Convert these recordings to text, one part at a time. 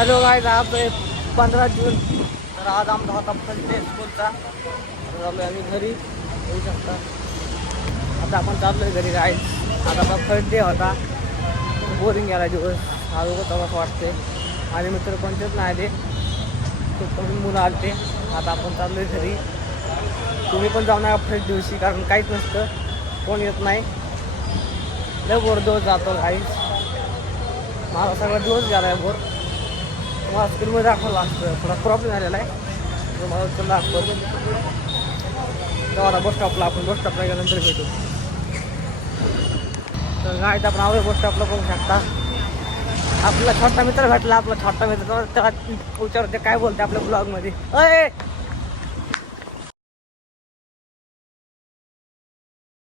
Hello guys, आज 15 जून. तर आज आमचा होता फर्स्ट डे स्कूलचा. तर आलो आम्ही घरी, येऊ शकता. आता आपण चाललो आहे घरी गाईज. आता आपला फर्स्ट डे होता. बोरिंग गेला दिवस. आज होता असं वाटते. माझे मित्र कोणतेच नाही आले, खूप कमी मुलं आले ते. आता आपण चाललो आहे घरी. तुम्ही पण जाऊ नका फर्स्ट दिवशी, कारण काहीच नसतं, कोण येत नाही. लय बोर दिवस जातो गाईज. माझा सगळा दिवस गेला आहे बोर. तुम्हाला स्कूलमध्ये दाखवायला लागतं, थोडा प्रॉब्लेम झालेला आहे. मला स्कूल दाखवतो तेव्हा बस स्टॉपला. आपण बस स्टॉपला गेल्यानंतर भेटू. तर गाईत आपण आवडे बस स्टॉपला बघू शकता. आपला छोटा मित्र भेटला. आपला छोटा मित्र त्याला विचारते काय बोलते आपल्या ब्लॉगमध्ये. अय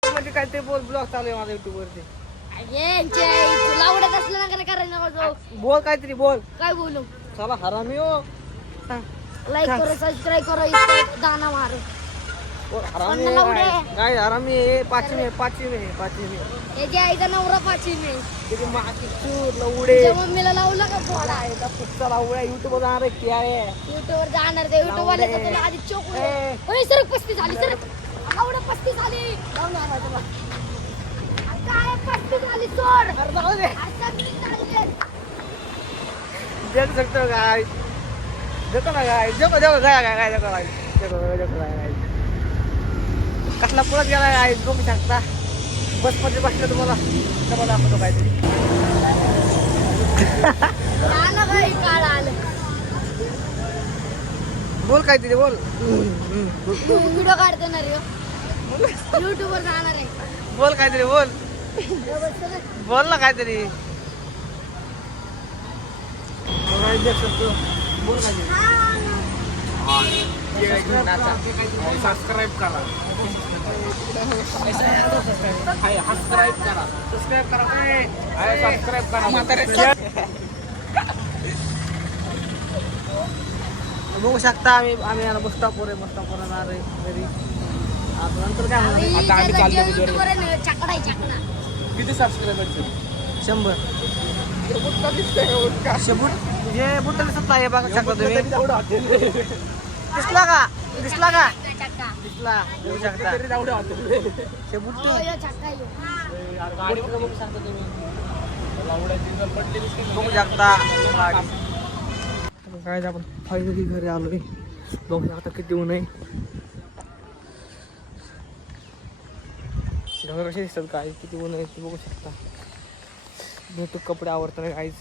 म्हणजे काय ते बोल, ब्लॉग चालू आहे माझा युट्यूबवरती. तुला आवडत असलं ना काय करायला बोल काहीतरी बोल. काय बोलू? चला हरामी हो. लाईक करो, सबस्क्राईब करो, इथं दाना मारो. हरामी काय हरामी आहे. पाचवी में याच्या आईचा नवरा पाचवी में. त्याची माती चूर लवडे. तुझ्या मम्मीला लावला का फोडा? पुढचा लावडा युट्यूबवर जाणार आहे की आहे. युट्यूबवर जाणार ते युट्यूब वाले तर तुला आधी चोक. ओय सर 35 आली सर. आवडे 35 आली. लावून आला तुला. काय 35 आली सोड. अरे जाऊ दे. आता मी चालले. देख सकते हो गाइस. देखो ना गाइस. देखो देखो काय देखो गाइस. देखो गाइस. कसला पळत गेला गाइस, बघू शकता. बसमध्ये बसलं तुम्हाला डबा दाखवतो काहीतरी. आला बाई काळ आलं. बोल काहीतरी बोल. व्हिडिओ काढते ना रे. युट्यूबवर जाणार आहे. बोल काहीतरी बोल. बोल ना काहीतरी. देख सकते हो. बोल काहीतरी. सबस्क्राईब करा. सबस्क्राईब करा. बघू शकता आम्ही बस स्टॉपवर जाणार आहे घरी. आता नंतर काय होणार. आता आम्ही चाललो युट्यूबवर आहे ना, चकडा आहे चकडा. किती सबस्क्रायबर 100. जे बुट्टा दिसत नाही बघा शकता तुम्ही. दिसला का चक्का. दिसला बघू शकता. ते बुट्टी हो, यो चक्का आहे. बघू शकता तुम्ही. बघू शकता. काय आपण फायनली घरी आलोय. बघू शकता किती ऊन आहे. घर कसे दिसतात काय, किती ऊन आहे ते बघू शकता. भेटू कपडे आवडतात गाईज.